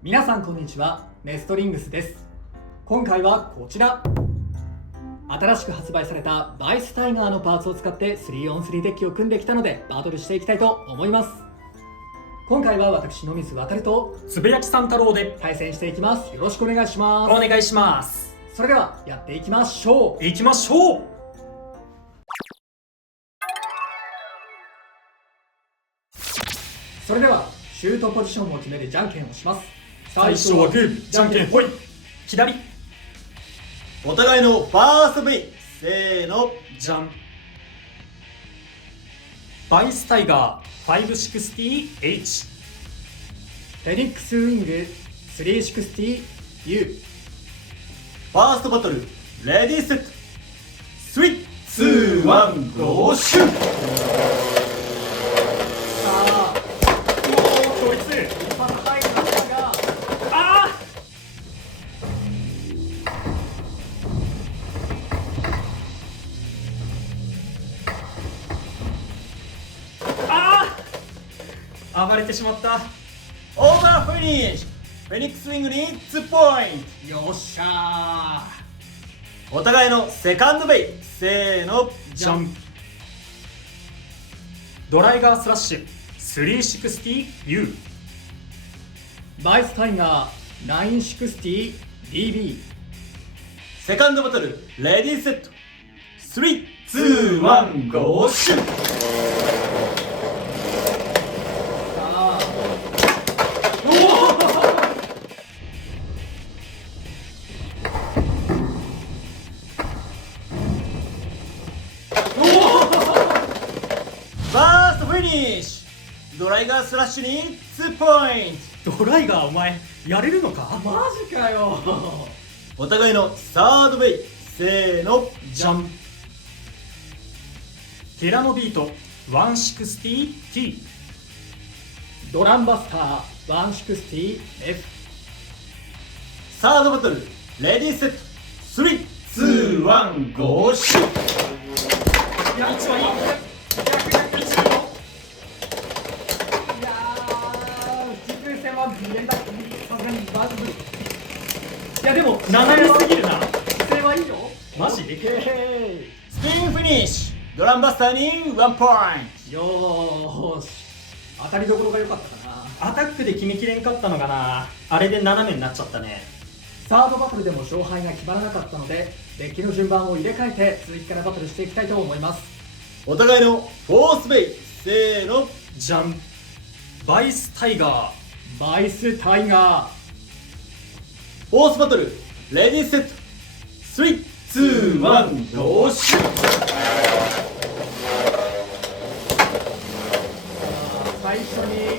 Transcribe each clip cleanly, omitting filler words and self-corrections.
皆さんこんにちは、ネストリングスです。今回はこちら、新しく発売されたバイスタイガーのパーツを使って 3on3 デッキを組んできたのでバトルしていきたいと思います。今回は私野水航とつぶやきさん太郎で対戦していきます。よろしくお願いします。お願いします。それではやっていきましょう。行きましょう。それではシュートポジションを決めるじゃんけんをします。最初はグー、じゃんけんほい。左お互いのファーストベイ、せーの、じゃん。バイスタイガー 560H、 フェニックスウィング 360U。 ファーストバトル、レディーセット、スイッツーワンゴーシュー。さあ、こいつ一発入りましたが、ああ暴れてしまった。オーバーフィニッシュ。フェニックスウィングに2ポインよっしゃト。お互いのセカンドベイ、せーの、じゃん。ドライガースラッシュ 360U、 ー。バイスタイガー 960DB。 セカンドバトル、レディーセット、スリーツーワンゴーシュー。さあ、ファーストフィニッシュ。ドライガースラッシュに2ポインドライガーお前やれるのか。マジかよ。ト。お互いのサードベイ、せーの、じゃん。ティラノビート 160T、 ドランバスター 160F。 サードバトル、レディーセット、スリーツーワンゴーシュー。いや一番いい。いやー、実戦は連絡さすがにまず無理。いやでも斜めすぎるな。姿勢はいいよ。マジオッケー。スピンフィニッシュ。ドランバスターに1ポインよーし、当たりどころが良かったかな。アタックで決めきれんかったのかな。あれで斜めになっちゃったね。サードバトルでも勝敗が決まらなかったのでデッキの順番を入れ替えて続きからバトルしていきたいと思います。ト。お互いのフォースベイ、せーの、じゃん。バイスタイガバイスタイガー。フォースバトル、レディーセット、スリーツーワンゴーシュー。最初に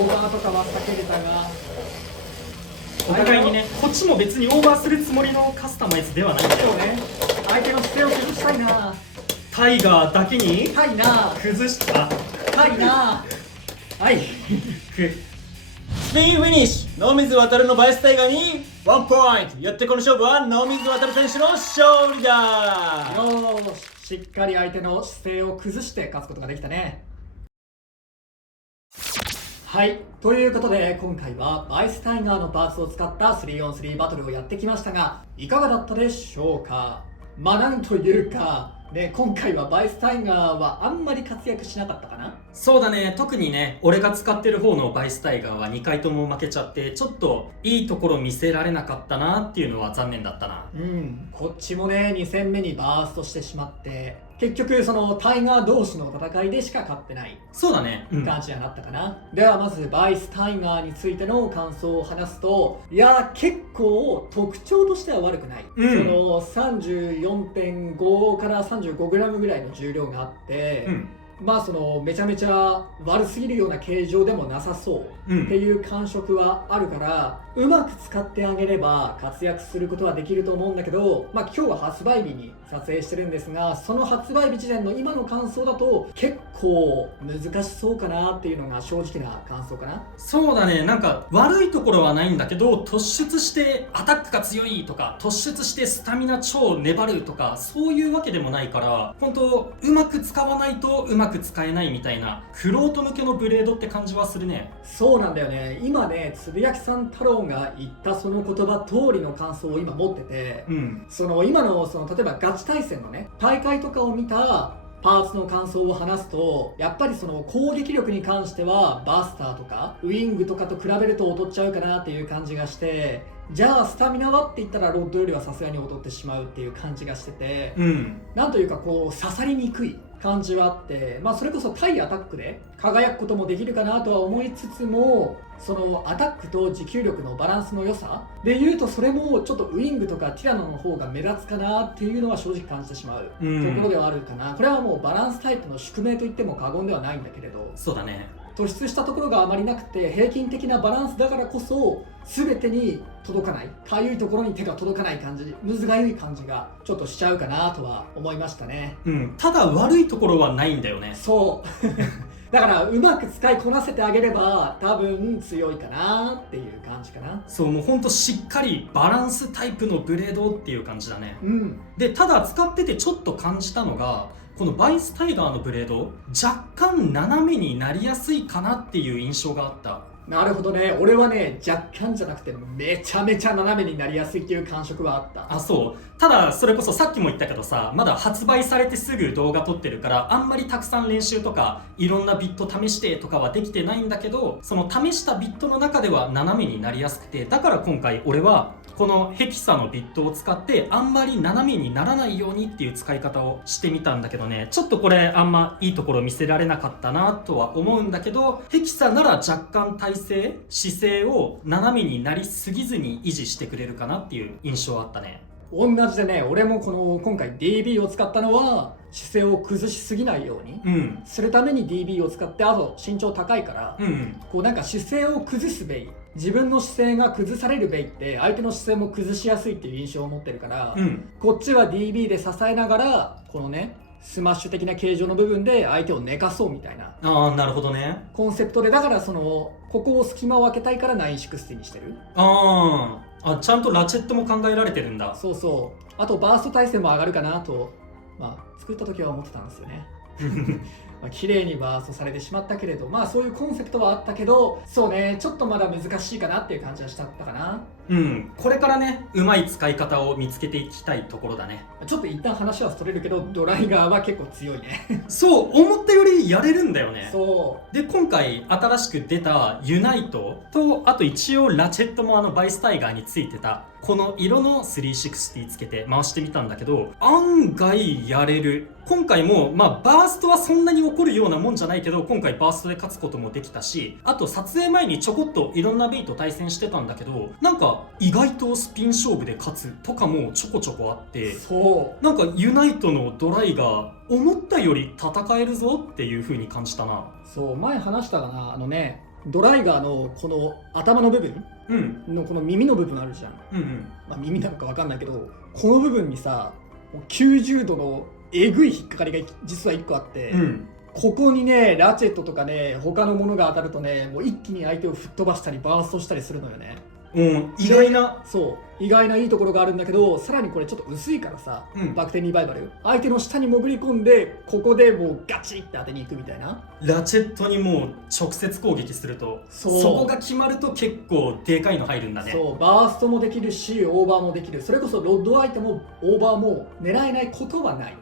オーバーとかは避けれたが、ー。お互いにね、こっちも別にオーバーするつもりのカスタマイズではないんだよ。そうね、相手の姿勢を崩したいな。タイガーだけにたいな、崩したたいな。はいスピンフィニッシュ。野水航のバイスタイガーに1ポイント。よってこの勝負は野水航選手の勝利だ。よーし、しっかり相手の姿勢を崩して勝つことができたね。はい、ということで今回はバイスタイガーのパーツを使った 3on3 バトルをやってきましたが、いかがだったでしょうか。なんというかね、今回はバイスタイガーはあんまり活躍しなかったかな。そうだね。特にね、俺が使ってる方のバイスタイガーは2回とも負けちゃって、ちょっといいところ見せられなかったなっていうのは残念だったな。こっちもね2戦目にバーストしてしまって結局そのタイガー同士の戦いでしか勝ってないそうだね。感じになったかな。ではまずバイスタイガーについての感想を話すと、いや結構特徴としては悪くない、その 34.5 から 35g ぐらいの重量があって、そのめちゃめちゃ悪すぎるような形状でもなさそうっていう感触はあるから、うまく使ってあげれば活躍することはできると思うんだけど、今日は発売日に撮影してるんですが、その発売日時点の今の感想だと結構難しそうかなっていうのが正直な感想かな。そうだね。なんか悪いところはないんだけど、突出してアタックが強いとか、突出してスタミナ超粘るとか、そういうわけでもないから、本当うまく使わないとうまくく使えないみたいな玄人向けのブレードって感じはするね。そうなんだよね。今ね、つぶやきさん太郎が言ったその言葉通りの感想を今持ってて、今の例えばガチ対戦のね、大会とかを見たパーツの感想を話すと、やっぱり攻撃力に関してはバスターとかウィングとかと比べると劣っちゃうかなっていう感じがして、じゃあスタミナはって言ったらロッドよりはさすがに劣ってしまうっていう感じがしてて、なんというか刺さりにくい感じはあって、それこそ対アタックで輝くこともできるかなとは思いつつも、アタックと持久力のバランスの良さでいうと、それもちょっとウィングとかティラノの方が目立つかなっていうのは正直感じてしまうところではあるかな。これはもうバランスタイプの宿命と言っても過言ではないんだけれど、そうだね。突出したところがあまりなくて、平均的なバランスだからこそ全てに届かない、かゆいところに手が届かない感じ、むずがゆい感じがちょっとしちゃうかなとは思いましたね。ただ悪いところはないんだよね。そうだからうまく使いこなせてあげれば多分強いかなっていう感じかな。そう、もうほんとしっかりバランスタイプのブレードっていう感じだね。で、ただ使っててちょっと感じたのが、このバイスタイガーのブレード若干斜めになりやすいかなっていう印象があった。なるほどね。俺はね、若干じゃなくてめちゃめちゃ斜めになりやすいっていう感触はあった。あ、そう。ただそれこそさっきも言ったけどさ、まだ発売されてすぐ動画撮ってるから、あんまりたくさん練習とかいろんなビット試してとかはできてないんだけど、その試したビットの中では斜めになりやすくて、だから今回俺はこのヘキサのビットを使ってあんまり斜めにならないようにっていう使い方をしてみたんだけどね、ちょっとこれあんまいいところ見せられなかったなとは思うんだけど、ヘキサなら若干姿勢を斜めになりすぎずに維持してくれるかなっていう印象あったね。同じでね、俺も今回 DB を使ったのは姿勢を崩しすぎないようにするために DB を使って、あと身長高いから、なんか姿勢を崩すベイ、自分の姿勢が崩されるベイって相手の姿勢も崩しやすいっていう印象を持ってるから、こっちは DB で支えながらこのねスマッシュ的な形状の部分で相手を寝かそうみたいな。なるほどね。コンセプトで、だからここを隙間を空けたいから960にしてる。ちゃんとラチェットも考えられてるんだ。そうそう。あとバースト耐性も上がるかなと、作った時は思ってたんですよね綺麗にバーストされてしまったけれど、そういうコンセプトはあったけど、そうね、ちょっとまだ難しいかなっていう感じはしたかな。これからね、うまい使い方を見つけていきたいところだね。ちょっと一旦話はそれるけど、ドライガーは結構強いねそう、思ったよりやれるんだよね。そうで、今回新しく出たユナイトと、あと一応ラチェットもバイスタイガーについてたこの色の360つけて回してみたんだけど、案外やれる。今回もバーストはそんなに起こるようなもんじゃないけど、今回バーストで勝つこともできたし、あと撮影前にちょこっといろんなベイと対戦してたんだけど、なんか意外とスピン勝負で勝つとかもちょこちょこあって、そうなんかユナイトのドライが思ったより戦えるぞっていう風に感じたな。そう、前話したかな、ドライガーのこの頭の部分のこの耳の部分あるじゃん。耳なのか分かんないけど、この部分にさ90度のえぐい引っかかりが実は1個あって、ここにねラチェットとかね他のものが当たるとね、もう一気に相手を吹っ飛ばしたりバーストしたりするのよね。意外な、意外ないいところがあるんだけど、さらにこれちょっと薄いからさ、バク転リバイバル、相手の下に潜り込んでここでもうガチって当てに行くみたいな。ラチェットにもう直接攻撃すると、そこが決まると結構でかいの入るんだね。そう、バーストもできるしオーバーもできる。それこそロッド相手もオーバーも狙えないことはない。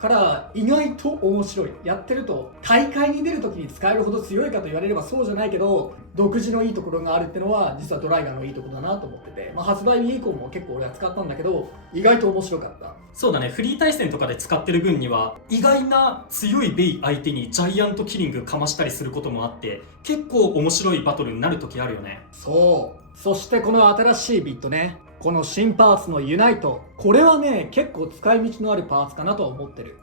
から意外と面白い。やってると大会に出るときに使えるほど強いかと言われればそうじゃないけど、独自のいいところがあるってのは実はドライガーのいいところだなと思ってて、発売日以降も結構俺は使ったんだけど、意外と面白かった。そうだね、フリー対戦とかで使ってる分には意外な強いベイ相手にジャイアントキリングかましたりすることもあって、結構面白いバトルになるときあるよね。そう。そしてこの新しいビットね、この新パーツのユナイト、これはね結構使い道のあるパーツかなとは思ってる。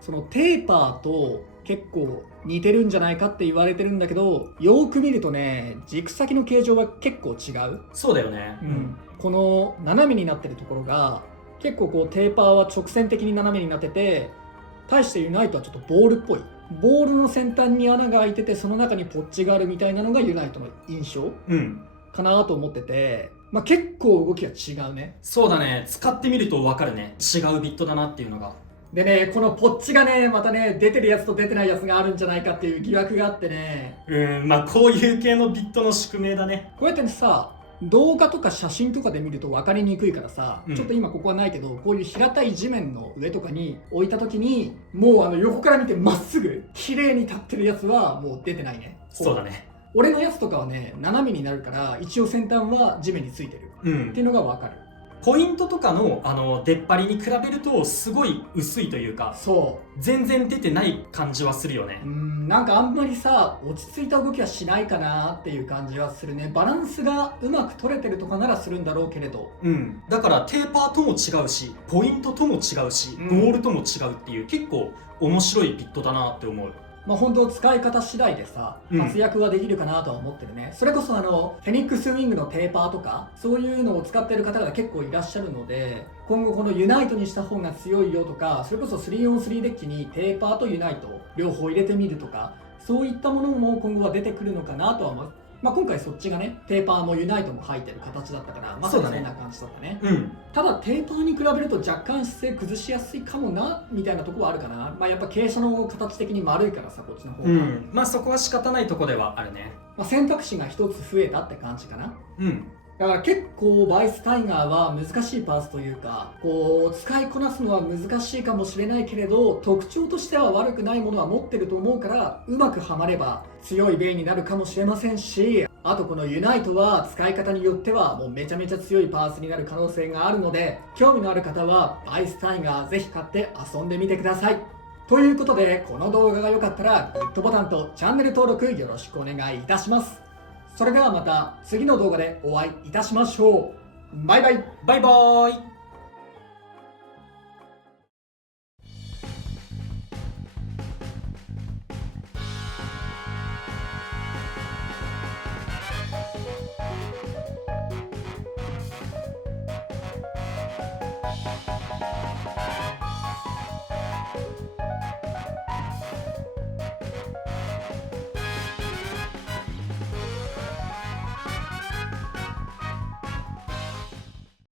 そのテーパーと結構似てるんじゃないかって言われてるんだけど、よーく見るとね軸先の形状は結構違う。そうだよね。この斜めになってるところが結構テーパーは直線的に斜めになってて、対してユナイトはちょっとボールっぽい。ボールの先端に穴が開いてて、その中にポッチがあるみたいなのがユナイトの印象、かなと思ってて、結構動きが違うね。そうだね、使ってみると分かるね、違うビットだなっていうのが。でね、このポッチがね、またね、出てるやつと出てないやつがあるんじゃないかっていう疑惑があってね。まあこういう系のビットの宿命だね。こうやってさ、動画とか写真とかで見ると分かりにくいからさ、うんちょっと今ここはないけど、こういう平たい地面の上とかに置いた時に、もう横から見てまっすぐ綺麗に立ってるやつはもう出てないね。そうだね。俺のやつとかはね、斜めになるから一応先端は地面についてるっていうのが分かる。ポイントとかの出っ張りに比べるとすごい薄いというか、そ全然出てない感じはするよねう。なんかあんまりさ、落ち着いた動きはしないかなっていう感じはするね。バランスがうまく取れてるとかならするんだろうけれど。だからテーパーとも違うし、ポイントとも違うし、ボールとも違うっていう結構面白いビットだなって思う。まあ本当使い方次第でさ、活躍はできるかなとは思ってるね。それこそフェニックスウィングのテーパーとか、そういうのを使ってる方が結構いらっしゃるので、今後このユナイトにした方が強いよとか、それこそ 3on3 デッキにテーパーとユナイト両方入れてみるとか、そういったものも今後は出てくるのかなとは思う。まあ今回そっちがね、テーパーもユナイトも入ってる形だったから、まさにそんな感じだったね。ただテーパーに比べると若干姿勢崩しやすいかもなみたいなところはあるかな。まあやっぱ傾斜の形的に丸いからさ、こっちの方が、まあそこは仕方ないとこではあるね。まあ、選択肢が一つ増えたって感じかな。だから結構バイスタイガーは難しいパーツというか、こう使いこなすのは難しいかもしれないけれど、特徴としては悪くないものは持ってると思うから、うまくはまれば強いベイになるかもしれませんし、あとこのユナイトは使い方によってはもうめちゃめちゃ強いパーツになる可能性があるので、興味のある方はバイスタイガーぜひ買って遊んでみてください。ということで、この動画が良かったらグッドボタンとチャンネル登録よろしくお願いいたします。それではまた次の動画でお会いいたしましょう。バイバイ。バイバーイ。